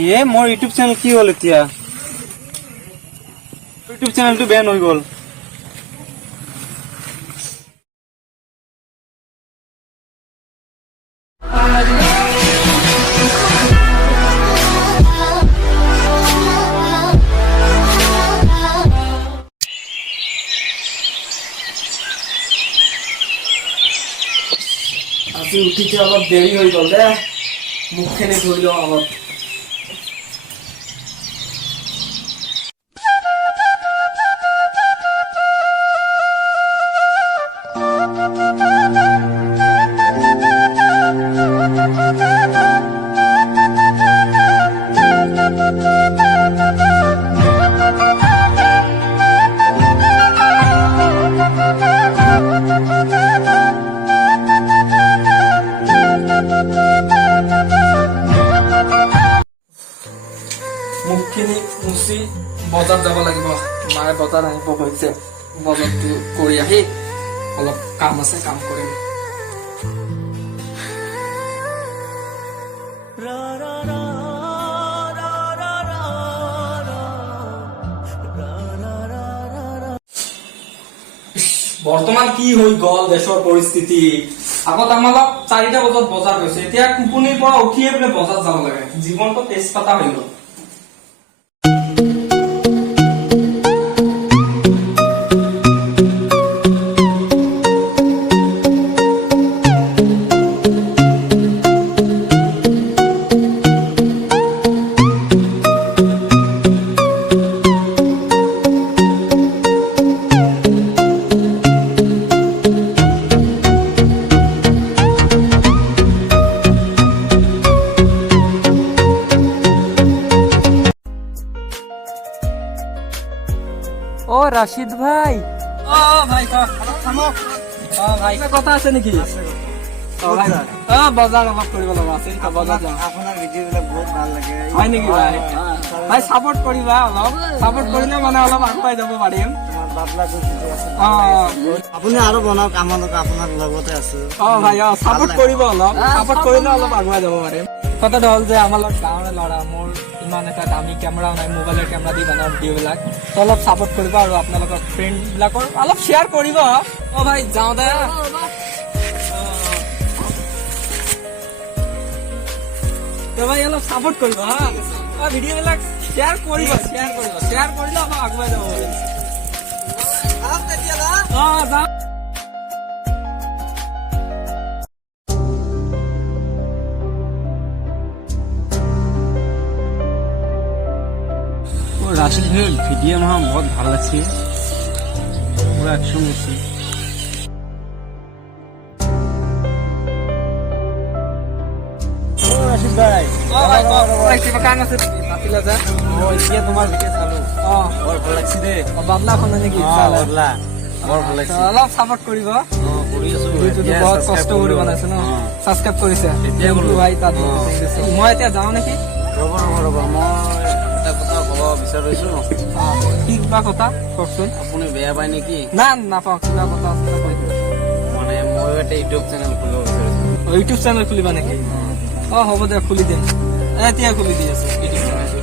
ये मोर YouTube channel की हल इतना यूट्यूब चैनल तो बैन हो गल আজি উঠিতে অলপ দেৰি হৈ গল দে মুখখিনি ধুই লওঁ অলপ মুখখিনি মুচি বজাৰ যাব লাগিব মায়ে বজাৰ আনিব কৈছে বজাৰটো কৰি আহি অলপ কাম আছে কাম কৰিম বৰ্তমান কি হৈ গল দেশৰ পৰিস্থিতি আগত আমাৰ 4টা বজাত বজাৰ হৈছে এতিয়া কুপনিৰ পৰা উঠিয়ে বোলে বজাৰ যাব লাগে জীৱনটো তেজপাতা হৈ গল ও রাশিদ ভাই ও ভাই থামো ও ভাই কথা আছে নেকি ও ভাই বজাৰ অলপ কৰিব লগা আছে বজাৰ যাম আপোনাৰ ভিডিঅ'বিলাক বহুত ভাল লাগে হয় নেকি ভাই ভাই সাপোৰ্ট কৰিবা অলপ সাপোৰ্ট কৰিলে মানে অলপ আগুৱাই যাব পাৰিম আপুনি আৰু বনাওক আমালোক আপোনাৰ লগতে আছো ভাই সাপোৰ্ট কৰিব অলপ সাপোৰ্ট কৰিলে অলপ আগুৱাই যাব পাৰিম কথাটো হ'ল যে আমাৰ গাঁৱৰে ল'ৰা মোৰ ইমান এটা দামী কেমেৰাও নাই মোবাইলৰ কেমেৰা দি বনোৱা ভিডিঅ'বিলাক তো অলপ সাপোৰ্ট কৰিব আৰু আপোনালোকৰ ফ্ৰেণ্ডবিলাকৰ অলপ শ্বেয়াৰ কৰিব ভাই যাওঁ দে তো ভাই অলপ সাপোৰ্ট কৰিব হা ভিডিঅ'বিলাক শ্বেয়াৰ কৰিব শ্বেয়াৰ কৰিলে অলপ আগুৱাই যাব পাৰিম যাওঁ राशिद भाई वीडियो में बहुत भालो লাগছে पूरा एक्शन করছে राशिद भाई কিবা কাম আছে মাতিলা যা এতিয়া তোমাৰ ভিডিও চালো বৰ ভাল লাগছে দে বাদলা খন নেকি বাদলা বৰ ভাল লাগছে অলপ সাপোৰ্ট কৰিব কৰি আছো ভিডিওটো বহুত কষ্ট কৰি বনাইছে ন সাবস্ক্ৰাইব কৰিছে এতিয়া বন্ধু ভাই তাত মই এতিয়া যাওঁ নেকি ৰ'ব মই এটা কথা ক'ব বিচাৰিছো কি কিবা কথা কওকচোন আপুনি বেয়া পায় নেকি না নাপাওঁ কিবা কথা আছে কৈ দিয়ক মানে মই এটা ইউটিউব চেনেল খুলিব বিচাৰিছো ইউটিউব চেনেল খুলিবা নেকি হ'ব দে খুলি দিম এতিয়া খুলি দি আছে ইউটিউব চেনেলটো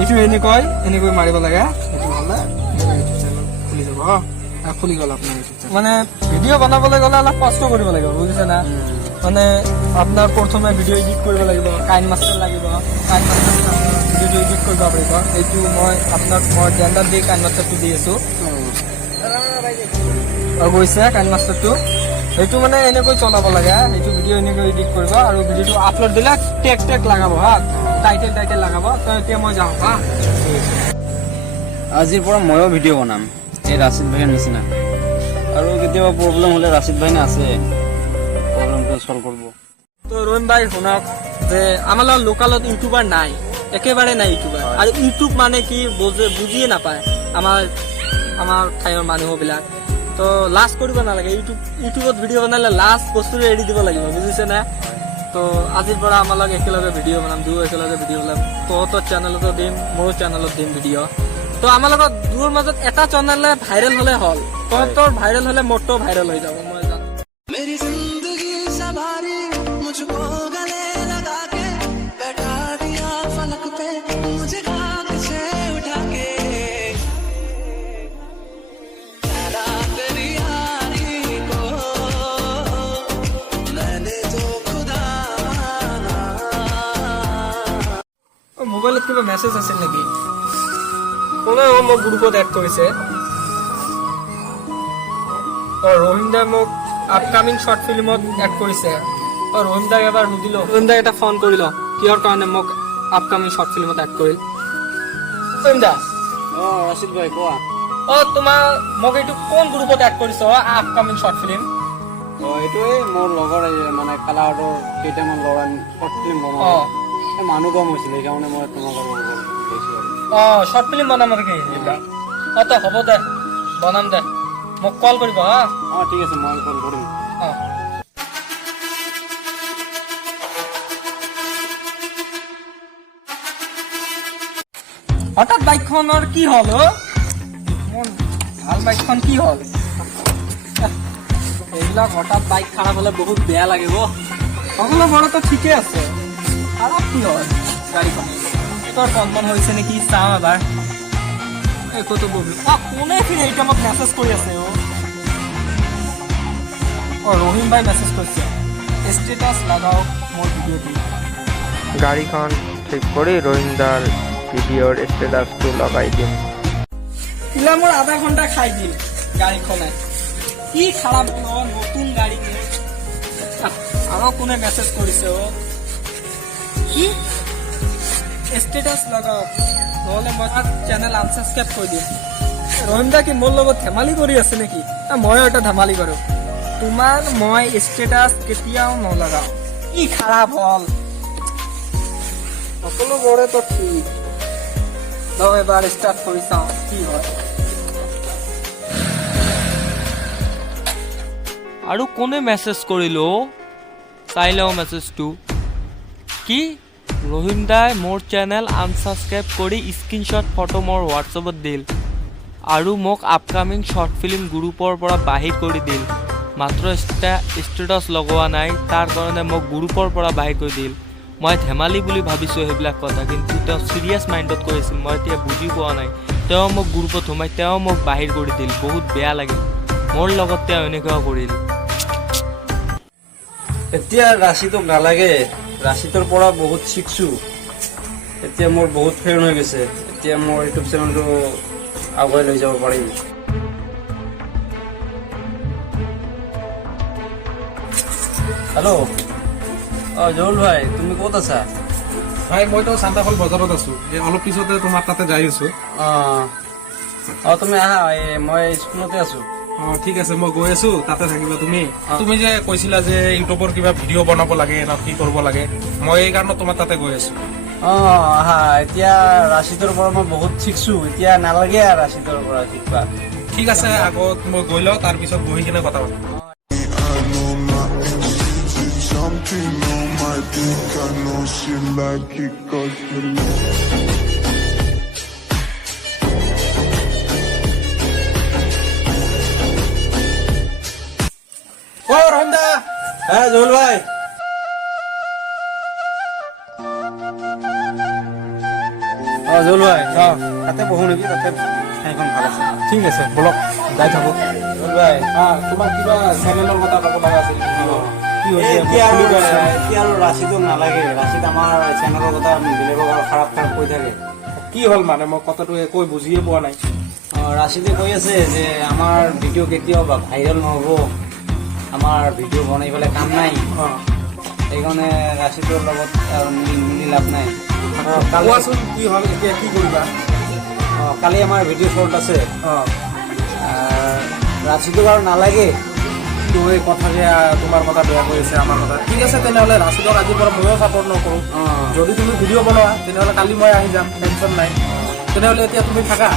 এইটো এনেকৈ মাৰিব লাগে এইটো হ'লে ইউটিউব চেনেল খুলি যাব খুলি গ'ল আপোনাৰ ইউটিউব চেনেল মানে ভিডিঅ' বনাবলৈ গ'লে অলপ কষ্ট কৰিব লাগিব বুজিছে না মানে আপোনাৰ প্ৰথমে ভিডিঅ' এডিট কৰিব লাগিব কাইন মাষ্টাৰ লাগিব কাইন মাষ্টাৰ ভিডিঅ'টো এডিট কৰিব পাৰিব এইটো মই আপোনাক মই জেণ্ডাৰ দি কাইন মাষ্টাৰটো দি আছো গৈছে কাইন মাষ্টাৰটো সেইটো মানে এনেকৈ চলাব লাগে সেইটো ভিডিঅ' এনেকৈ এডিট কৰিব আৰু ভিডিঅ'টো আপলোড দিলে টেক লগাব হা টাইটেল লগাব তো এতিয়া মই যাওঁ হা আজিৰ পৰা ময়ো ভিডিঅ' বনাম এই ৰাশিদ ভাইৰ নিচিনা আৰু কেতিয়াবা প্ৰব্লেম হ'লে ৰাশিদ ভাই না আছে প্ৰব্লেমটো সলভ কৰিব তো ৰহিম ভাই শুনক যে আমাৰ লোকালত ইউটিউবাৰ নাই একেবাৰে নাই ইউটিউবাৰ আৰ ইউটিউব মানে কি বুঝিয়ে নাপায় আমাৰ ঠাইৰ মানুহবিলাক তো লাজ কৰিব নালাগে ইউটিউবত ভিডিঅ' বনালে লাজ বস্তুটো এৰি দিব লাগিব বুজিছে না তো আজিৰ পৰা আমাৰ একেলগে ভিডিঅ' বনাম দুয়ো একেলগে ভিডিঅ' বনাম তহঁতৰ চেনেলতো দিম মোৰো চেনেলত দিম ভিডিঅ' তো আমাৰ লগত দুয়োৰ মাজত এটা চেনেলে ভাইৰেল হলে হল তহঁতৰ ভাইৰেল হলে মোৰটো ভাইৰেল হৈ যাব মই জানো मेरी जिंदगी सवारी मुझको गले लगा के बैठा মোবাইলত কিবা মেছেজ আছিল নেকি? কোনে মোক গ্ৰুপত এড কৰিছে? ৰহিম দাই মোক আপকামিং শ্বৰ্ট ফিল্মত এড কৰিছে। ৰহিম দাক এবাৰ সুধিলো, ৰহিম দাক এটা ফোন কৰি লওঁ, কিহৰ কাৰণে মোক আপকামিং শ্বৰ্ট ফিল্মত এড কৰিল। ৰহিম দা, ৰাছিদ ভাই কোৱা। তোমাৰ মোক এইটো কোন গ্ৰুপত এড কৰিছ আপকামিং শ্বৰ্ট ফিল্ম? এইটোৱে মোৰ লগৰ মানে কালাৰৰ কেইটামান ল'ৰা শ্বৰ্ট ফিল্ম বনাব, মানুহ কম হৈছিলে সেইকাৰণে মই তোমাক শ্বৰ্ট ফিল্ম বনাম নেকি এইবিলাক? তই হ'ব দে, বনাম দে, মোক কল কৰিব হা। ঠিক আছে, মই কল কৰিম। হঠাৎ বাইকখনৰ কি হ'ল? মোৰ ভাল বাইকখন কি হ'ল? এইবিলাক হঠাৎ বাইক খাৰাপ হলে বহুত বেয়া লাগিব। সকলো ঘৰতো ঠিকে আছে, খাৰাপ কি হয় গাড়ীখন? তোৰ কম্পন হৈছে নেকি চাওঁ এবাৰ। একোতো বমি কোনে ফিৰ এই টাইমত মেছেজ কৰি আছে? ৰহিম ভাই মেছেজ কৰিছে, ষ্টেটাছ লগাওক মোৰ ভিডিঅ'টো। গাড়ীখন ঠিক কৰি ৰহিন্দাৰ ভিডিঅ'ৰ ষ্টেটাছটো লগাই দিম। কিলা মোৰ আধা ঘণ্টা খাই দিল গাড়ীখনে। কি খাৰাপ নতুন গাড়ী আৰু কোনে মেছেজ কৰিছে? কি ষ্টেটাছ লগাওক, নহ'লে মই তাক চেনেল আনছাবস্ক্ৰাইব কৰি দিম। ৰহিম দা কি মোৰ লগত ধেমালি কৰি আছে নেকি? ময়ো এটা ধেমালি কৰো। তোমাৰ মই ষ্টেটাছ কেতিয়াও নলগাওঁ। কি খাৰাপ হ'ল? সকলোবোৰেতো ঠিক। এবাৰ ষ্টাৰ্ট কৰি চাওঁ কি হয়। আৰু কোনে মেছেজ কৰিলো? চাই লওঁ মেছেজটো। কি ৰহিম দাই মোৰ চেনেল আনছাবস্ক্ৰাইব কৰি স্ক্ৰীনশ্বট ফটো মোৰ হোৱাটছএপত দিল আৰু মোক আপকামিং শ্বৰ্ট ফিল্ম গ্ৰুপৰ পৰা বাহিৰ কৰি দিল। মাত্ৰ ষ্টেটাছ লগোৱা নাই, তাৰ কাৰণে মোক গ্ৰুপৰ পৰা বাহিৰ কৰি দিল। মই ধেমালি বুলি ভাবিছোঁ সেইবিলাক কথা, কিন্তু তেওঁ চিৰিয়াছ মাইণ্ডত কৰিছিল। মই এতিয়া বুজি পোৱা নাই। তেওঁ মোক গ্ৰুপত সোমাই তেওঁ মোক বাহিৰ কৰি দিল। বহুত বেয়া লাগিল। মোৰ লগত তেওঁ এনেকুৱা কৰিল। এতিয়া ৰাছিদক নালাগে, ৰাছিদৰ পৰা বহুত শিকছো। এতিয়া মোৰ বহুত ফ্ৰেণ্ড হৈ গৈছে। এতিয়া মোৰ ইউটিউব চেনেলটো আগুৱাই লৈ যাব পাৰিম। হেল্ল', জহুল ভাই, তুমি ক'ত আছা? ভাই মইতো চান্দাফল বজাৰত আছো, অলপ পিছতে তোমাৰ তাতে যাই আছো। তুমি আহা, মই স্কুলতে আছো। ঠিক আছে, মই গৈ আছো, তাতে থাকিবা তুমি। তুমি যে কৈছিলা যে ইউটিউবৰ কিবা ভিডিঅ' বনাব লাগে না কি কৰিব লাগে, মই এই কাৰণে তোমাৰ তাতে গৈ আছো। আহা, এতিয়া ৰাছিদৰ পৰা মই বহুত শিকছো। এতিয়া নালাগে আৰু ৰাছিদৰ পৰা শিকবা। ঠিক আছে, আগত মই গৈ লওঁ, তাৰ পিছত বহি কিনে কথা পাতিম। Something on my dick, I know she like it 'cause you know. Rahim দা, জহুল ভাই, জহুল ভাই, তাতে বহো নেকি? তাতে ঠাইখন ভাল আছে। ঠিক আছে, বলক যাই থাকো। জহুল ভাই, তোমাৰ কিবা চেনেলৰ কথা ক'ব লগা আছিল। কি হৈছে? এতিয়া আৰু ৰাছিদক নালাগে। ৰাছিদ আমাৰ চেনেলৰ কথা বেলেগক খাৰাপ কৈ থাকে। কি হ'ল মানে? মই কথাটো কৈ বুজিয়ে পোৱা নাই। ৰাছিদে কৈ আছে যে আমাৰ ভিডিঅ' কেতিয়াও ভাইৰেল নহ'ব, আমাৰ ভিডিঅ' বনাই পেলাই কাম নাই। সেইকাৰণে ৰাছিদৰ লগত মিলি লাভ নাই। কোৱাচোন কি হ'ল, এতিয়া কি কৰিবা? কালি আমাৰ ভিডিঅ' শ্বৰ্ট আছে। ৰাছিদক আৰু নালাগে। এই কথা যে তোমাৰ কথা বেয়া কৰি আছে আমাৰ কথা। ঠিক আছে, তেনেহ'লে ৰাছিদক আজিৰ পৰা ময়ো ছাপৰ্ট নকৰোঁ। যদি তুমি ভিডিঅ' বনোৱা তেনেহ'লে কালি মই আহি যাম, টেনশ্যন নাই। তেনেহ'লে এতিয়া তুমি থাকা,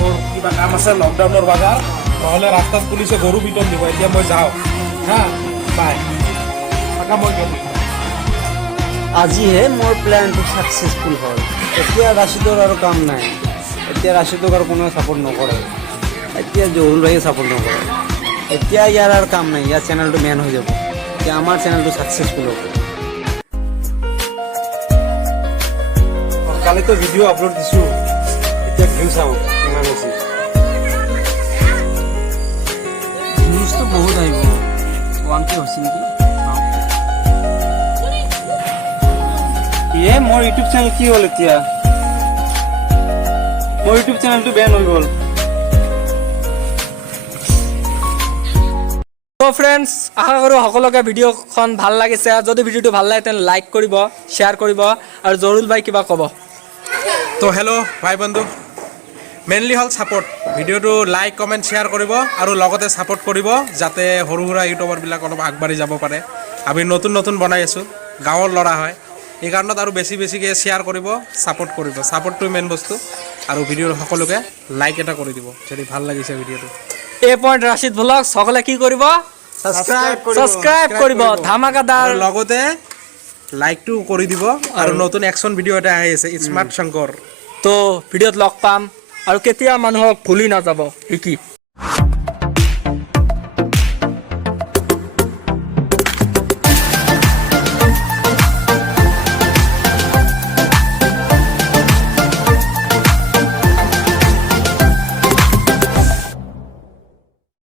মোৰ কিবা কাম আছে, লকডাউনৰ বজাৰ, নহ'লে ৰাস্তাত পুলিচে গৰু পিটন দিব। এতিয়া মই যাওঁ, হা, বাই। থাকা, মই গ'লোঁ। আজিহে মোৰ প্লেনটো ছাকচেছফুল হ'ল। এতিয়া ৰাছিদৰ আৰু কাম নাই। এতিয়া ৰাছিদক আৰু কোনেও ছাপৰ্ট নকৰে। এতিয়া জহুল ভাইয়ে ছাপৰ্ট নকৰে। এতিয়া ইয়াৰ আৰু কাম নাই। ইয়াৰ চেনেলটো মেন হৈ যাব। এতিয়া আমাৰ চেনেলটো ছাকচেছফুল হ'ব। কালিতো ভিডিঅ' আপলোড দিছোঁ, এতিয়া ভিউ চাওঁ কিমান হৈছে। ভিউজটো বহুত আহিব। 1K হৈছে নেকি? মোৰ ইউটিউব চেনেল কি হ'ল এতিয়া? মোৰ ইউটিউব চেনেলটো বেন হৈ গ'ল। তো ফ্ৰেণ্ডছ, আশা কৰোঁ সকলোকে ভিডিঅ'খন ভাল লাগিছে। যদি ভিডিঅ'টো ভাল লাগে তেন্তে লাইক কৰিব, শ্বেয়াৰ কৰিব আৰু জৰুল ভাই কিবা ক'ব। তো হেল্ল' ভাই বন্ধু, মেইনলি হ'ল ছাপোৰ্ট। ভিডিঅ'টো লাইক কমেণ্ট শ্বেয়াৰ কৰিব আৰু লগতে ছাপোৰ্ট কৰিব যাতে সৰু সুৰা ইউটিউবাৰবিলাক অলপ আগবাঢ়ি যাব পাৰে। আমি নতুন নতুন বনাই আছোঁ, গাঁৱৰ ল'ৰা হয়, এই কাৰণত আৰু বেছি বেছিকৈ শ্বেয়াৰ কৰিব, ছাপোৰ্ট কৰিব। ছাপোৰ্টটোৱে মেইন বস্তু। আৰু ভিডিঅ'ৰ সকলোকে লাইক এটা কৰি দিব যদি ভাল লাগিছে ভিডিঅ'টো। এই পইণ্ট ৰাছিদ ভ্লগ সকলে কি কৰিব? ছাবস্ক্ৰাইব কৰিব। ধামাকাদাৰ আৰু লগতে লাইকটো কৰি দিব। আৰু নতুন একশ্যন ভিডিঅ' এটা আহি আছে, স্মাৰ্ট শংকৰ। তো ভিডিঅ'ত লগ পাম আৰু কেতিয়া মানুহক ভুলি নাযাব শিকি।